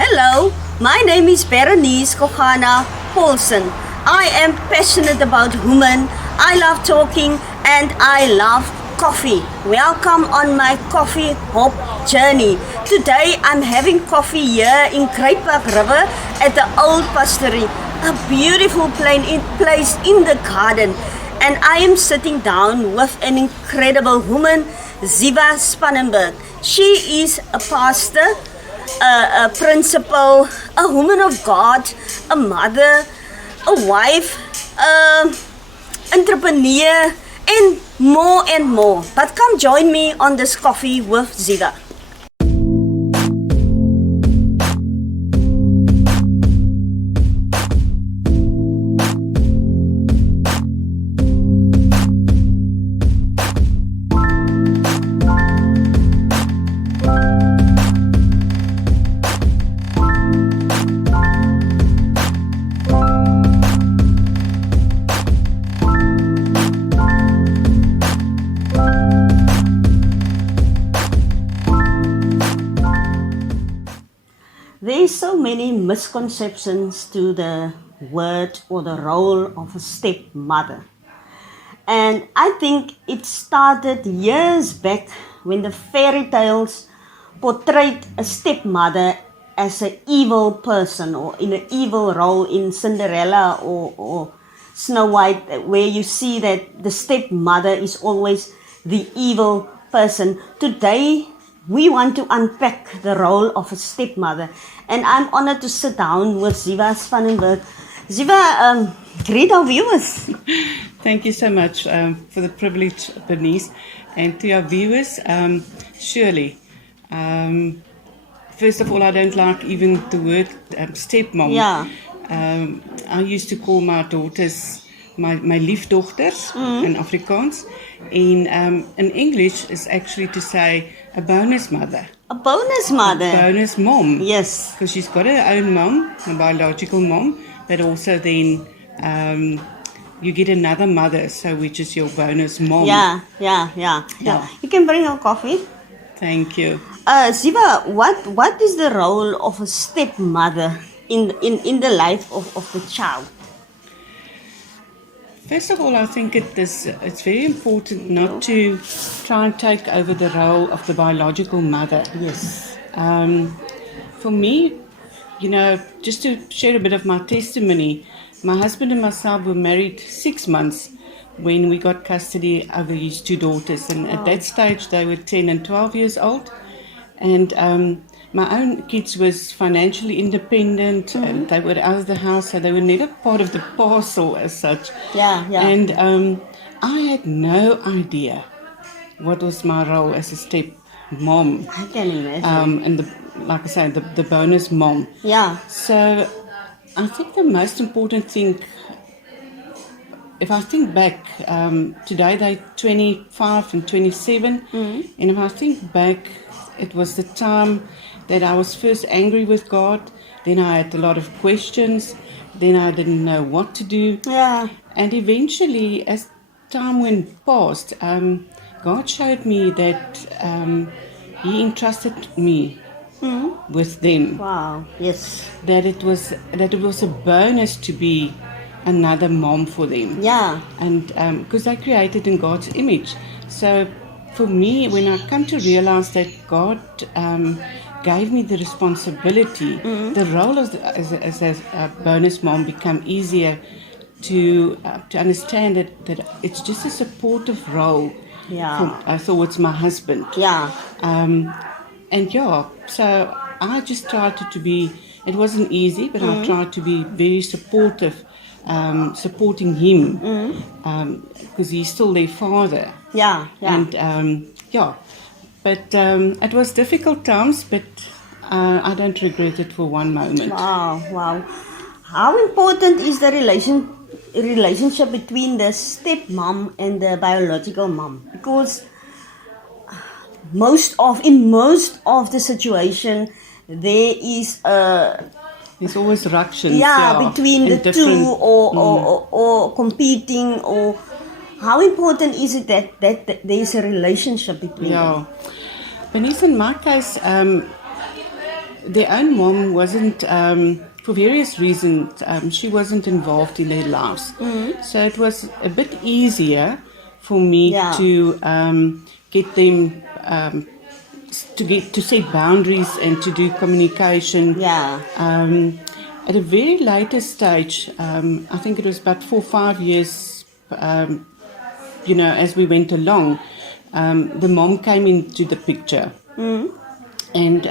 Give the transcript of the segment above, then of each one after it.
Hello, my name is Berenice Kochana Paulsen. I am passionate about women. I love talking and I love coffee. Welcome on my coffee hop journey. Today I'm having coffee here in Kruipark River at the Old Pastorie, a beautiful place in the garden. And I am sitting down with an incredible woman, Ziva Spangenberg. She is a pastor, a principal, a woman of God, a mother, a wife, entrepreneur, and more. But come join me on this coffee with Ziva. There's so many misconceptions to the word or the role of a stepmother. And I think it started years back when the fairy tales portrayed a stepmother as an evil person or in an evil role in Cinderella or Snow White, where you see that the stepmother is always the evil person. Today, we want to unpack the role of a stepmother, and I'm honored to sit down with Ziva Spangenberg. Ziva, greet our viewers. Thank you so much for the privilege, Bernice, and to our viewers. Surely, first of all, I don't like even the word stepmom. Yeah. I used to call my daughters my liefdochters in Afrikaans. In English, is actually to say a bonus mother. A bonus mother. A bonus mom. Yes. Because she's got her own mom, a biological mom, but also then you get another mother, so which is your bonus mom. Yeah. You can bring our coffee. Thank you. Ziva, what is the role of a stepmother in the life of the child? First of all, I think it's very important not to try and take over the role of the biological mother. Yes. For me, just to share a bit of my testimony, my husband and myself were married 6 months when we got custody of his two daughters. And at that stage, they were 10 and 12 years old. And my own kids was financially independent, and they were out of the house, so they were never part of the parcel as such. Yeah. And I had no idea what was my role as a stepmom. I can imagine. And like I said, the bonus mom. Yeah. So I think the most important thing, if I think back, today they're 25 and 27, and if I think back, it was the time that I was first angry with God, then I had a lot of questions, then I didn't know what to do. Yeah. And eventually, as time went past, God showed me that He entrusted me with them. Wow. Yes. That it was a bonus to be another mom for them. Yeah. And because they're created in God's image. So for me, when I come to realize that God gave me the responsibility, the role as a bonus mom become easier to understand that it's just a supportive role. Yeah. Towards my husband. Yeah. So I just tried to be. It wasn't easy, but I tried to be very supportive, supporting him, because he's still their father. Yeah. And but it was difficult times, but I don't regret it for one moment. Wow. How important is the relationship between the stepmom and the biological mom? Because in most of the situation, there is there's always ructions. Between the two, or competing, or how important is it that there is a relationship between them? Bernice, in my case, their own mom wasn't, for various reasons, she wasn't involved in their lives. So it was a bit easier for me Yeah. to get them to set boundaries and to do communication. Yeah. At a very later stage, I think it was about 4 or 5 years, as we went along, the mom came into the picture. And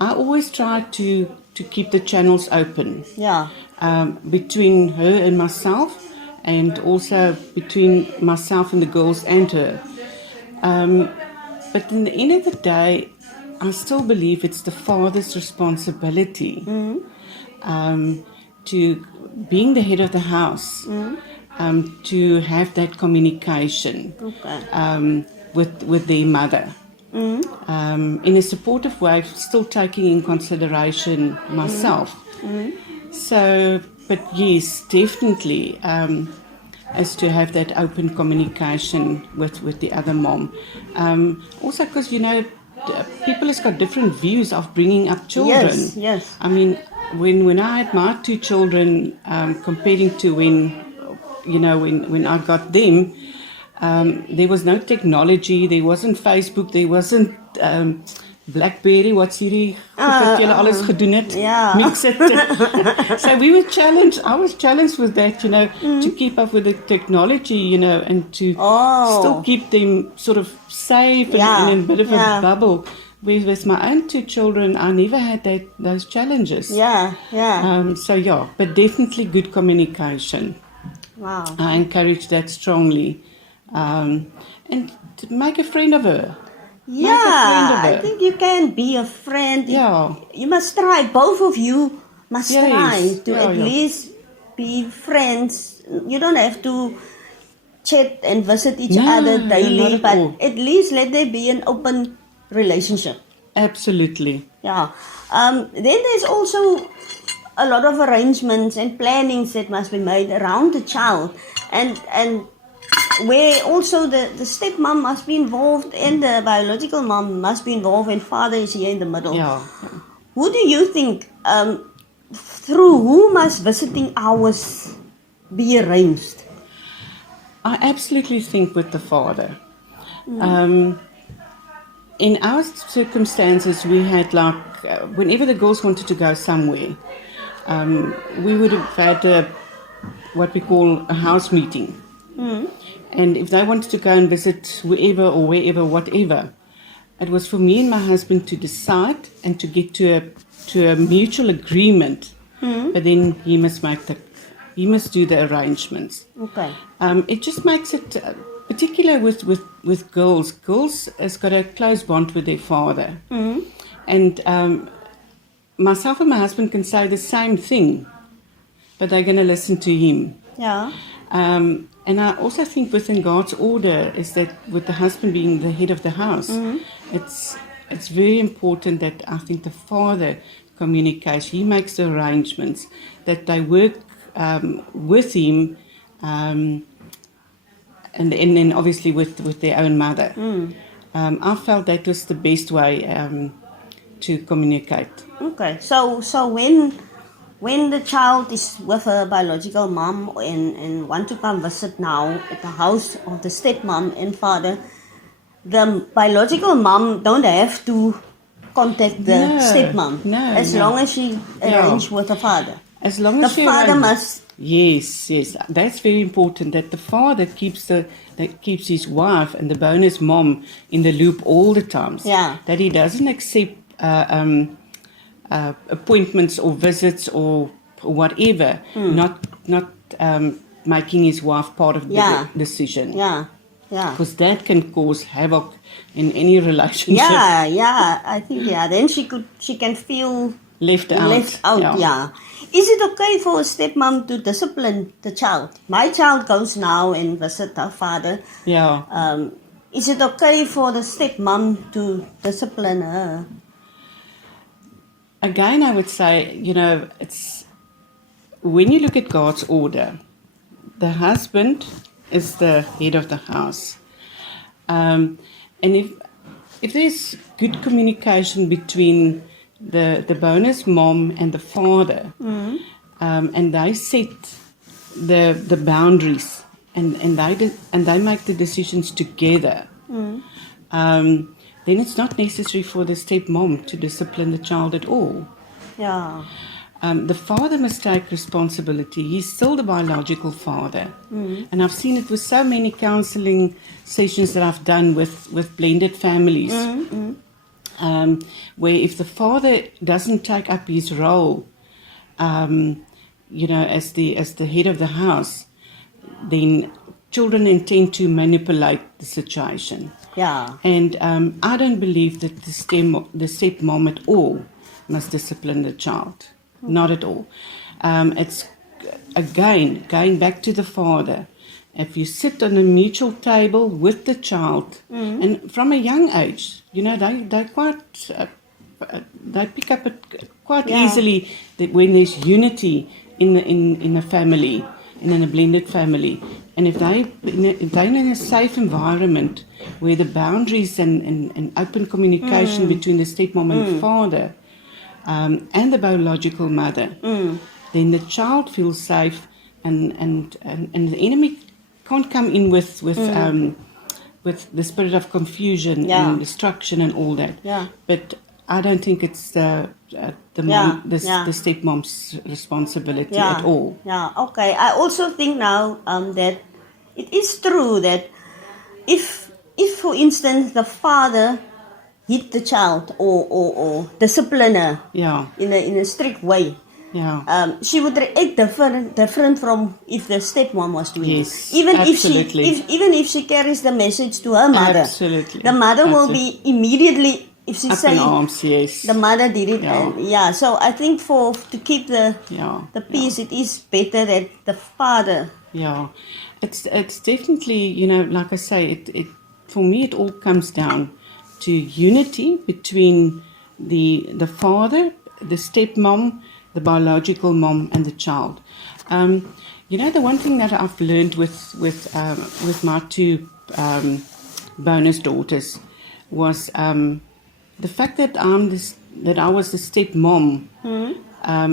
I always tried to keep the channels open Yeah. between her and myself, and also between myself and the girls and her. But in the end of the day, I still believe it's the father's responsibility to being the head of the house, to have that communication with their mother. In a supportive way, still taking in consideration myself. So, but yes, definitely, is to have that open communication with the other mom. Also, because people has got different views of bringing up children. Yes, yes. I mean, when I had my 2 children, comparing to when I got them, there was no technology, there wasn't Facebook, there wasn't Blackberry, wat hierdie goed wat julle alles gedoen het. Yeah. Mix it. So we were challenged, I was challenged with that, to keep up with the technology, and to still keep them sort of safe and in a bit of a bubble. With my own 2 children, I never had those challenges. Yeah, yeah. So but definitely good communication. Wow. I encourage that strongly. And to make a friend of her. Yeah, I think you can be a friend. Yeah. You must try. Both of you must Yes. try to Yeah, at yeah. least be friends. You don't have to chat and visit each No, other daily, not at but all. at least let there be an open relationship. Absolutely. Yeah. Then there's also a lot of arrangements and plannings that must be made around the child, and where also the stepmom must be involved and the biological mom must be involved, and father is here in the middle. Yeah. Who do you think, through who must visiting hours be arranged? I absolutely think with the father. In our circumstances, we had whenever the girls wanted to go somewhere, we would have had what we call a house meeting. And if they wanted to go and visit wherever or wherever, whatever, it was for me and my husband to decide and to get to a mutual agreement. But then he must do the arrangements. Okay. It just makes it, particularly with girls. Girls has got a close bond with their father. And myself and my husband can say the same thing, but they're going to listen to him. Yeah. And I also think within God's order is that with the husband being the head of the house, it's very important that I think the father communicates. He makes the arrangements, that they work with him, and then obviously with their own mother. I felt that was the best way to communicate. Okay. So when the child is with her biological mom and want to come visit now at the house of the stepmom and father, the biological mom don't have to contact the stepmom. As long as she arrange with the father. As long as The father must. Yes, that's very important. That the father keeps his wife and the bonus mom in the loop all the times. Yeah. That he doesn't accept appointments or visits or whatever. Not making his wife part of the decision. Yeah. Because that can cause havoc in any relationship. Yeah. I think then she can feel Left out. Yeah. Is it okay for a stepmom to discipline the child? My child goes now and visit her father. Yeah. Is it okay for the stepmom to discipline her? Again, I would say, it's when you look at God's order, the husband is the head of the house. And if there's good communication between the bonus mom and the father, and they set the boundaries, and they make the decisions together. Then it's not necessary for the stepmom to discipline the child at all. Yeah. The father must take responsibility. He's still the biological father. And I've seen it with so many counseling sessions that I've done with blended families, where if the father doesn't take up his role, as the head of the house, then children intend to manipulate the situation. Yeah. And I don't believe that the stepmom at all must discipline the child. Not at all. It's, again, going back to the father. If you sit on a mutual table with the child, and from a young age, they quite, they pick up it quite easily that when there's unity in a family, in a blended family, and if they're in a safe environment where the boundaries and open communication between the stepmom and the father, and the biological mother, then the child feels safe, and the enemy can't come in with the spirit of confusion and destruction and all that. Yeah. But I don't think it's the stepmom's responsibility at all. Yeah. Okay. I also think now that it is true that if for instance the father hit the child or discipline her in a strict way, she would react different from if the stepmom was doing it. Even if she carries the message to her mother, the mother will be immediately, if she say the mother did it. So I think to keep the peace, it is better that the father. Yeah, it's definitely, like I say, it for me it all comes down to unity between the father, the stepmom, the biological mom, and the child. The one thing that I've learned with my two bonus daughters was the fact that I was the stepmom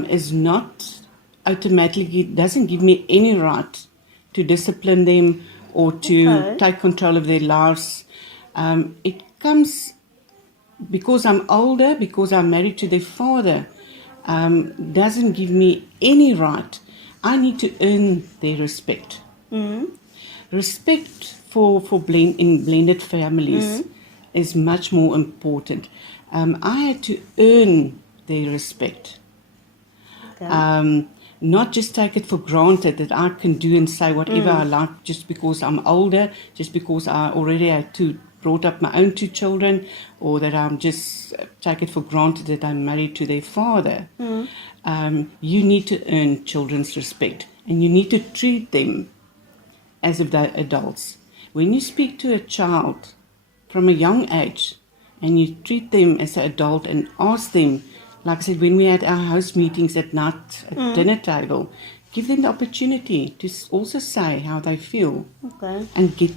is not automatically, doesn't give me any right to discipline them or to take control of their lives. It comes because I'm older, because I'm married to their father, doesn't give me any right. I need to earn their respect. Respect in blended families is much more important. I had to earn their respect. Not just take it for granted that I can do and say whatever I like just because I'm older, just because I already had brought up my own two children, or that I'm just take it for granted that I'm married to their father. You need to earn children's respect, and you need to treat them as if they're adults. When you speak to a child from a young age and you treat them as an adult and ask them, like I said, when we had our house meetings at night at dinner table, give them the opportunity to also say how they feel, and get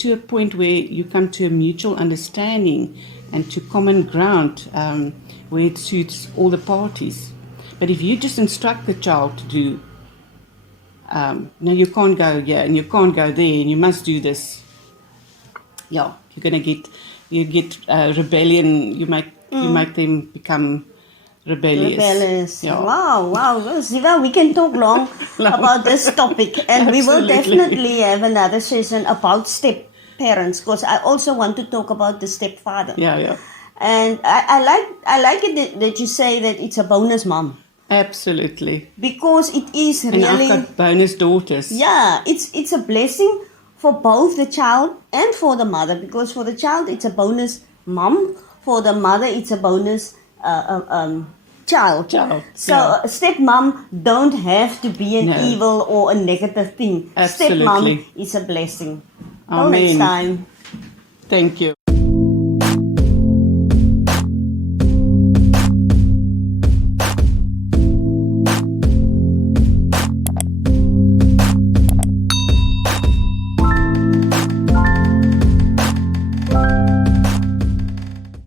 to a point where you come to a mutual understanding and to common ground where it suits all the parties. But if you just instruct the child to do, no, you can't go here and you can't go there and you must do this, you're going to get rebellion. You make them become rebellious. Yeah. Wow. Ziva, we can talk long about this topic, and we will definitely have another session about step parents, because I also want to talk about the stepfather. Yeah. And I like it that you say that it's a bonus mom. Absolutely. Because it is really. And I've got bonus daughters. Yeah, it's a blessing for both the child and for the mother, because for the child it's a bonus mom, for the mother it's a bonus child. So stepmom don't have to be an evil or a negative thing. Absolutely. Stepmom is a blessing. Till Amen. next time. Thank you.